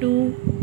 2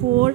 4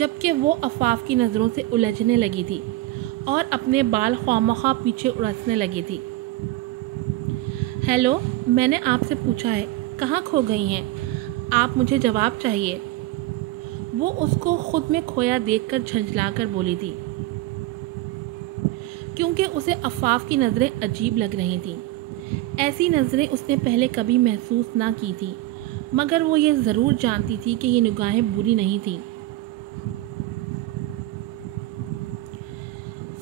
جبکہ وہ عفاف کی نظروں سے الجھنے لگی تھی اور اپنے بال خواہ پیچھے اڑسنے لگی تھی۔ ہیلو، میں نے آپ سے پوچھا ہے کہاں کھو گئی ہیں؟ آپ مجھے جواب چاہیے۔ وہ اس کو خود میں کھویا دیکھ کر جھنجھلا کر بولی تھی، کیونکہ اسے عفاف کی نظریں عجیب لگ رہی تھیں۔ ایسی نظریں اس نے پہلے کبھی محسوس نہ کی تھی، مگر وہ یہ ضرور جانتی تھی کہ یہ نگاہیں بری نہیں تھیں۔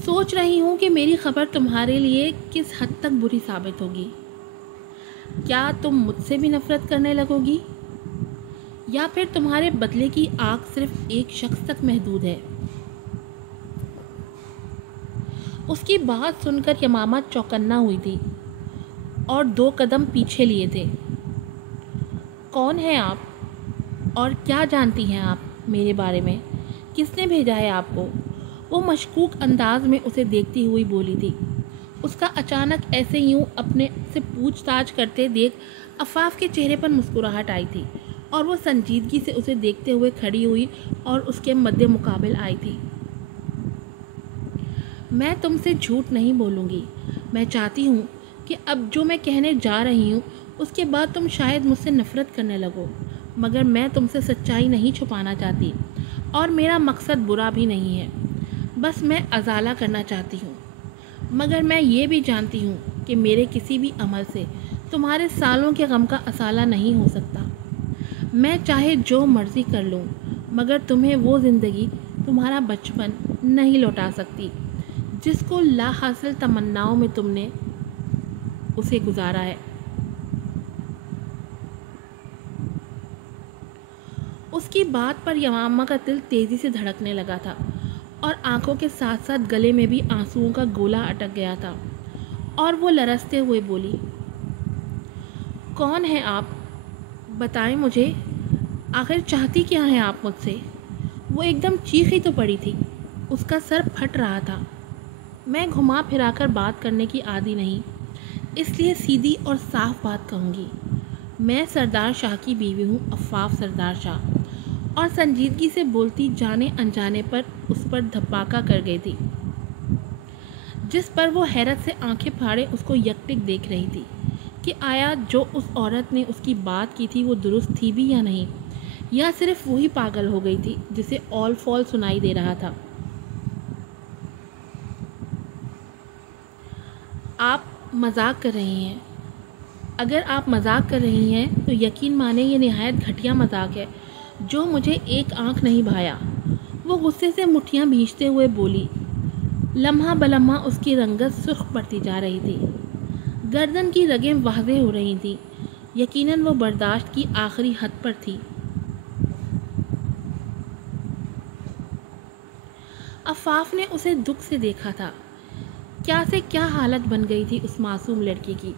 سوچ رہی ہوں کہ میری خبر تمہارے لیے کس حد تک بری ثابت ہوگی۔ کیا تم مجھ سے بھی نفرت کرنے لگو گی، یا پھر تمہارے بدلے کی آگ صرف ایک شخص تک محدود ہے؟ اس کی بات سن کر یمامہ چوکنا ہوئی تھی اور 2 قدم پیچھے لیے تھے۔ کون ہیں آپ اور کیا جانتی ہیں آپ میرے بارے میں؟ کس نے بھیجا ہے آپ کو؟ وہ مشکوک انداز میں اسے دیکھتی ہوئی بولی تھی۔ اس کا اچانک ایسے یوں اپنے سے پوچھ تاچھ کرتے دیکھ عفاف کے چہرے پر مسکراہٹ آئی تھی اور وہ سنجیدگی سے اسے دیکھتے ہوئے کھڑی ہوئی اور اس کے مد مقابل آئی تھی۔ میں تم سے جھوٹ نہیں بولوں گی۔ میں چاہتی ہوں کہ اب جو میں کہنے جا رہی ہوں اس کے بعد تم شاید مجھ سے نفرت کرنے لگو، مگر میں تم سے سچائی نہیں چھپانا چاہتی اور میرا مقصد برا بھی نہیں ہے، بس میں ازالہ کرنا چاہتی ہوں۔ مگر میں یہ بھی جانتی ہوں کہ میرے کسی بھی عمل سے تمہارے سالوں کے غم کا ازالہ نہیں ہو سکتا۔ میں چاہے جو مرضی کر لوں، مگر تمہیں وہ زندگی، تمہارا بچپن نہیں لوٹا سکتی جس کو لا حاصل تمناؤں میں تم نے اسے گزارا ہے۔ اس کی بات پر یمامہ کا دل تیزی سے دھڑکنے لگا تھا اور آنکھوں کے ساتھ ساتھ گلے میں بھی آنسوؤں کا گولا اٹک گیا تھا، اور وہ لرزتے ہوئے بولی، کون ہیں آپ؟ بتائیں مجھے، آخر چاہتی کیا ہیں آپ مجھ سے؟ وہ ایک دم چیخی تو پڑی تھی، اس کا سر پھٹ رہا تھا۔ میں گھما پھرا کر بات کرنے کی عادی نہیں، اس لیے سیدھی اور صاف بات کہوں گی۔ میں سردار شاہ کی بیوی ہوں، عفاف سردار شاہ۔ اور سنجیدگی سے بولتی جانے انجانے پر اس پر دھپاکا کر گئی تھی، جس پر وہ حیرت سے آنکھیں پھاڑے اس کو یکٹک دیکھ رہی تھی کہ آیا جو اس عورت نے اس کی بات کی تھی وہ درست تھی بھی یا نہیں، یا صرف وہی پاگل ہو گئی تھی جسے آل فال سنائی دے رہا تھا۔ آپ مذاق کر رہی ہیں۔ اگر آپ مذاق کر رہی ہیں تو یقین مانیں یہ نہایت گھٹیا مذاق ہے جو مجھے ایک آنکھ نہیں بھایا۔ وہ غصے سے مٹھیاں بھینچتے ہوئے بولی۔ لمحہ بلمحہ اس کی رنگت سرخ پڑتی جا رہی تھی، گردن کی رگیں واضح ہو رہی تھیں، یقیناً وہ برداشت کی آخری حد پر تھی۔ عفاف نے اسے دکھ سے دیکھا تھا، کیا سے کیا حالت بن گئی تھی اس معصوم لڑکی کی۔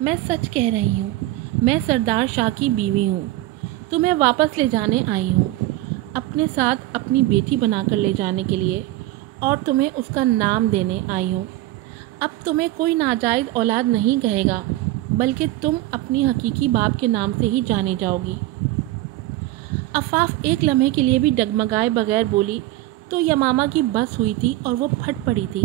میں سچ کہہ رہی ہوں، میں سردار شاہ کی بیوی ہوں، تمہیں واپس لے جانے آئی ہوں، اپنے ساتھ اپنی بیٹی بنا کر لے جانے کے لیے، اور تمہیں اس کا نام دینے آئی ہوں۔ اب تمہیں کوئی ناجائز اولاد نہیں کہے گا، بلکہ تم اپنی حقیقی باپ کے نام سے ہی جانے جاؤ گی۔ عفاف ایک لمحے کے لیے بھی ڈگمگائے بغیر بولی تو یمامہ کی بس ہوئی تھی اور وہ پھٹ پڑی تھی۔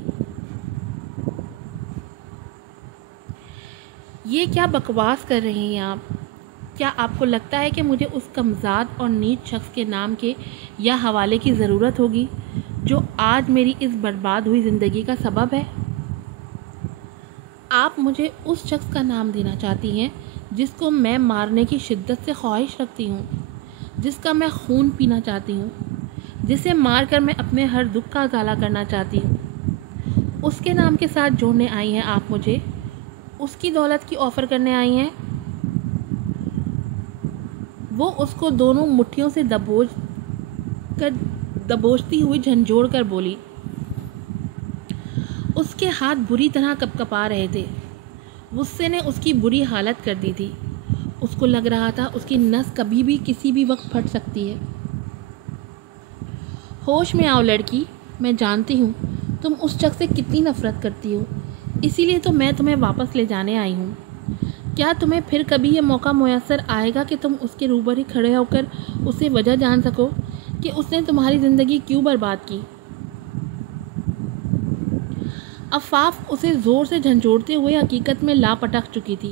یہ کیا بکواس کر رہی ہیں آپ؟ کیا آپ کو لگتا ہے کہ مجھے اس کمزاد اور نیچ شخص کے نام کے یا حوالے کی ضرورت ہوگی جو آج میری اس برباد ہوئی زندگی کا سبب ہے؟ آپ مجھے اس شخص کا نام دینا چاہتی ہیں جس کو میں مارنے کی شدت سے خواہش رکھتی ہوں، جس کا میں خون پینا چاہتی ہوں، جسے مار کر میں اپنے ہر دکھ کا ازالہ کرنا چاہتی ہوں۔ اس کے نام کے ساتھ جوڑنے آئی ہیں آپ مجھے، اس کی دولت کی آفر کرنے آئی ہیں۔ وہ اس کو دونوں مٹھیوں سے دبوچتی ہوئی جھنجھوڑ کر بولی۔ اس کے ہاتھ بری طرح کپکپا رہے تھے، غصے نے اس کی بری حالت کر دی تھی۔ اس کو لگ رہا تھا اس کی نس کبھی بھی کسی بھی وقت پھٹ سکتی ہے۔ ہوش میں آؤ لڑکی، میں جانتی ہوں تم اس شخص سے کتنی نفرت کرتی ہو، اسی لیے تو میں تمہیں واپس لے جانے آئی ہوں۔ کیا تمہیں پھر کبھی یہ موقع میسر آئے گا کہ تم اس کے روبرو کھڑے ہو کر اسے وجہ جان سکو کہ کہ اس نے تمہاری زندگی کیوں برباد کی؟ عفاف اسے زور سے جھنجھوڑتے ہوئے حقیقت میں لاپٹک چکی تھی۔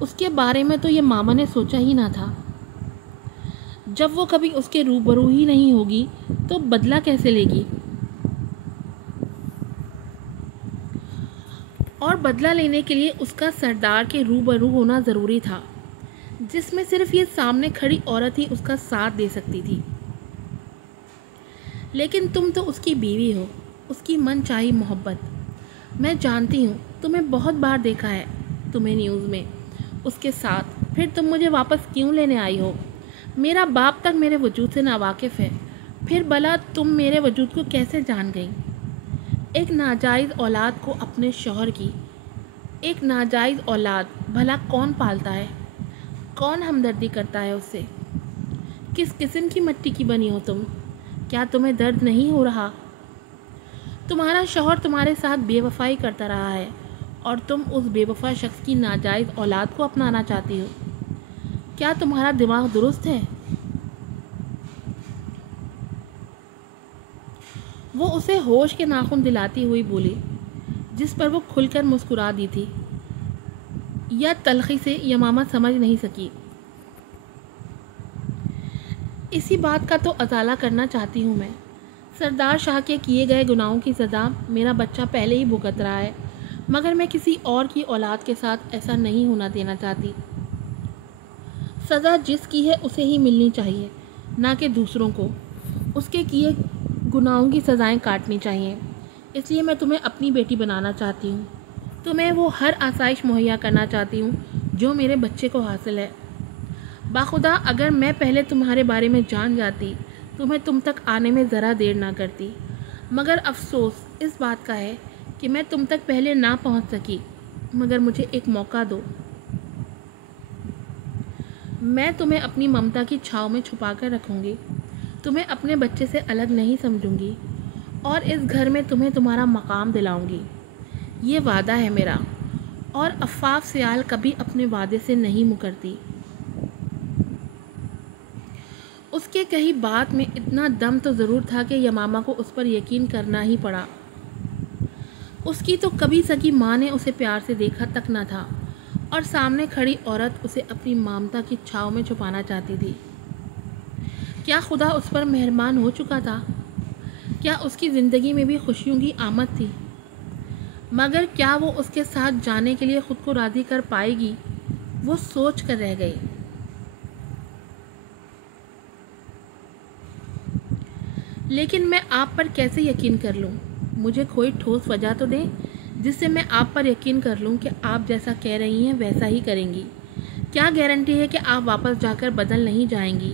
اس کے بارے میں تو یہ ماما نے سوچا ہی نہ تھا۔ جب وہ کبھی اس کے روبرو ہی نہیں ہوگی تو بدلہ کیسے لے گی؟ اور بدلہ لینے کے لیے اس کا سردار کے روبرو ہونا ضروری تھا، جس میں صرف یہ سامنے کھڑی عورت ہی اس کا ساتھ دے سکتی تھی۔ لیکن تم تو اس کی بیوی ہو، اس کی من چاہی محبت۔ میں جانتی ہوں، تمہیں بہت بار دیکھا ہے تمہیں نیوز میں اس کے ساتھ، پھر تم مجھے واپس کیوں لینے آئی ہو؟ میرا باپ تک میرے وجود سے ناواقف ہے، پھر بھلا تم میرے وجود کو کیسے جان گئی؟ ایک ناجائز اولاد کو اپنے شوہر کی، ایک ناجائز اولاد بھلا کون پالتا ہے؟ کون ہمدردی کرتا ہے اس سے؟ کس قسم کی مٹی کی بنی ہو تم؟ کیا تمہیں درد نہیں ہو رہا؟ تمہارا شوہر تمہارے ساتھ بے وفائی کرتا رہا ہے اور تم اس بے وفا شخص کی ناجائز اولاد کو اپنانا چاہتی ہو۔ کیا تمہارا دماغ درست ہے؟ وہ اسے ہوش کے ناخن دلاتی ہوئی بولی، جس پر وہ کھل کر مسکرا دی تھی، یا تلخی سے یمامہ سمجھ نہیں سکی۔ اسی بات کا تو ازالہ کرنا چاہتی ہوں میں۔ سردار شاہ کے کیے گئے گناہوں کی سزا میرا بچہ پہلے ہی بھگت رہا ہے، مگر میں کسی اور کی اولاد کے ساتھ ایسا نہیں ہونا دینا چاہتی۔ سزا جس کی ہے اسے ہی ملنی چاہیے، نہ کہ دوسروں کو۔ اس کے کیے گناہوں کی سزائیں کاٹنی چاہیے۔ اس لیے میں تمہیں اپنی بیٹی بنانا چاہتی ہوں، تمہیں وہ ہر آسائش مہیا کرنا چاہتی ہوں جو میرے بچے کو حاصل ہے۔ باخدا اگر میں پہلے تمہارے بارے میں جان جاتی تو میں تم تک آنے میں ذرا دیر نہ کرتی، مگر افسوس اس بات کا ہے کہ میں تم تک پہلے نہ پہنچ سکی۔ مگر مجھے ایک موقع دو، میں تمہیں اپنی ممتا کی چھاؤں میں چھپا کر رکھوں گی، تمہیں اپنے بچے سے الگ نہیں سمجھوں گی، اور اس گھر میں تمہیں تمہارا مقام دلاؤں گی۔ یہ وعدہ ہے میرا، اور عفاف سیال کبھی اپنے وعدے سے نہیں مکرتی۔ اس کے کہی بات میں اتنا دم تو ضرور تھا کہ یمامہ کو اس پر یقین کرنا ہی پڑا۔ اس کی تو کبھی سگی ماں نے اسے پیار سے دیکھا تک نہ تھا، اور سامنے کھڑی عورت اسے اپنی ممتا کی چھاؤں میں چھپانا چاہتی تھی۔ کیا خدا اس پر مہربان ہو چکا تھا؟ کیا اس کی زندگی میں بھی خوشیوں کی آمد تھی؟ مگر کیا وہ اس کے ساتھ جانے کے لیے خود کو راضی کر پائے گی؟ وہ سوچ کر رہ گئی۔ لیکن میں آپ پر کیسے یقین کر لوں؟ مجھے کوئی ٹھوس وجہ تو دیں جس سے میں آپ پر یقین کر لوں کہ آپ جیسا کہہ رہی ہیں ویسا ہی کریں گی۔ کیا گارنٹی ہے کہ آپ واپس جا کر بدل نہیں جائیں گی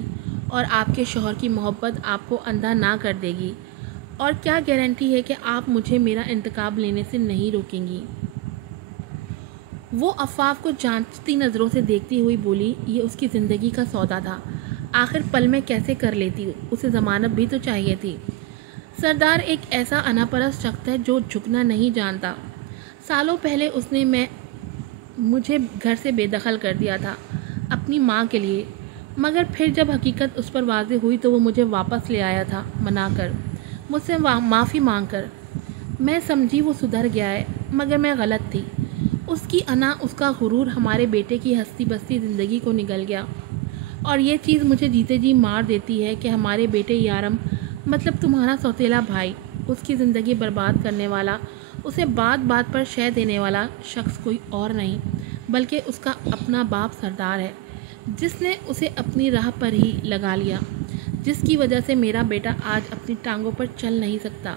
اور آپ کے شوہر کی محبت آپ کو اندھا نہ کر دے گی؟ اور کیا گارنٹی ہے کہ آپ مجھے میرا انتقام لینے سے نہیں روکیں گی؟ وہ عفاف کو جانچتی نظروں سے دیکھتی ہوئی بولی، یہ اس کی زندگی کا سودا تھا، آخر پل میں کیسے کر لیتی، اسے ضمانت بھی تو چاہیے تھی۔ سردار ایک ایسا انا پرست شخص ہے جو جھکنا نہیں جانتا۔ سالوں پہلے اس نے مجھے گھر سے بے دخل کر دیا تھا اپنی ماں کے لیے، مگر پھر جب حقیقت اس پر واضح ہوئی تو وہ مجھے واپس لے آیا تھا، منا کر، مجھ سے معافی مانگ کر۔ میں سمجھی وہ سدھر گیا ہے، مگر میں غلط تھی۔ اس کی انا، اس کا غرور ہمارے بیٹے کی ہستی بستی زندگی کو نگل گیا، اور یہ چیز مجھے جیتے جی مار دیتی ہے کہ ہمارے بیٹے یارم، مطلب تمہارا سوتیلا بھائی، اس کی زندگی برباد کرنے والا، اسے بات بات پر شے دینے والا شخص کوئی اور نہیں بلکہ اس کا اپنا باپ سردار ہے، جس نے اسے اپنی راہ پر ہی لگا لیا، جس کی وجہ سے میرا بیٹا آج اپنی ٹانگوں پر چل نہیں سکتا،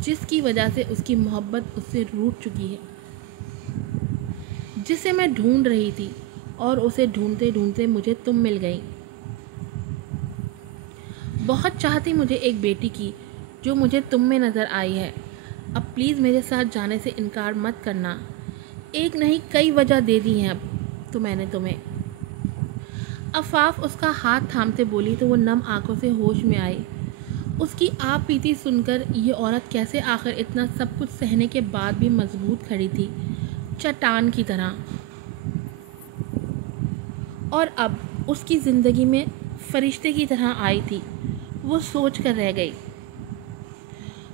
جس کی وجہ سے اس کی محبت اس سے روٹھ چکی ہے، جسے میں ڈھونڈ رہی تھی، اور اسے ڈھونڈتے ڈھونڈتے مجھے تم مل گئی۔ بہت چاہتی مجھے ایک بیٹی کی جو مجھے تم میں نظر آئی ہے۔ اب پلیز میرے ساتھ جانے سے انکار مت کرنا۔ ایک نہیں کئی وجہ دے دی ہیں اب تو میں نے تمہیں۔ عفاف اس کا ہاتھ تھامتے بولی تو وہ نم آنکھوں سے ہوش میں آئی۔ اس کی آپ پیتی سن کر یہ عورت کیسے آخر اتنا سب کچھ سہنے کے بعد بھی مضبوط کھڑی تھی، چٹان کی طرح، اور اب اس کی زندگی میں فرشتے کی طرح آئی تھی۔ وہ سوچ کر رہ گئی۔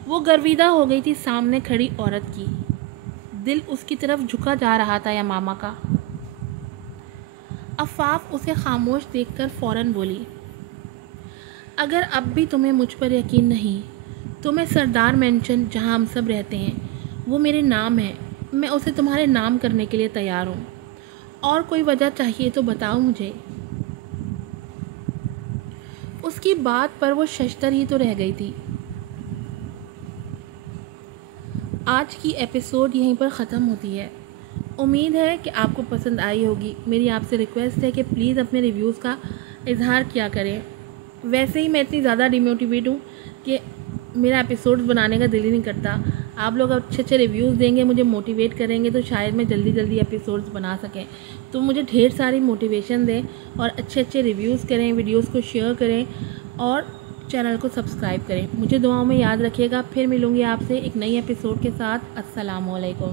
وہ گرویدہ ہو گئی تھی سامنے کھڑی عورت کی۔ دل اس کی طرف جھکا جا رہا تھا یمامہ کا۔ عفاف اسے خاموش دیکھ کر فوراً بولی، اگر اب بھی تمہیں مجھ پر یقین نہیں تو میں سردار مینشن جہاں ہم سب رہتے ہیں وہ میرے نام ہے، میں اسے تمہارے نام کرنے کے لیے تیار ہوں، اور کوئی وجہ چاہیے تو بتاؤ مجھے۔ اس کی بات پر وہ ششدر ہی تو رہ گئی تھی۔ آج کی ایپیسوڈ یہیں پر ختم ہوتی ہے۔ امید ہے کہ آپ کو پسند آئی ہوگی۔ میری آپ سے ریکویسٹ ہے کہ پلیز اپنے ریویوز کا اظہار کیا کریں۔ ویسے ہی میں اتنی زیادہ ڈیموٹیویٹ ہوں کہ میرا ایپیسوڈز بنانے کا دل ہی نہیں کرتا۔ آپ لوگ اچھے اچھے ریویوز دیں گے، مجھے موٹیویٹ کریں گے تو شاید میں جلدی جلدی ایپیسوڈز بنا سکیں۔ تو مجھے ڈھیر ساری موٹیویشن دیں اور اچھے اچھے ریویوز کریں، ویڈیوز کو شیئر کریں اور چینل کو سبسکرائب کریں۔ مجھے دعاؤں میں یاد رکھیے گا۔ پھر ملوں گی آپ سے ایک نئی ایپیسوڈ کے ساتھ۔ السلام علیکم۔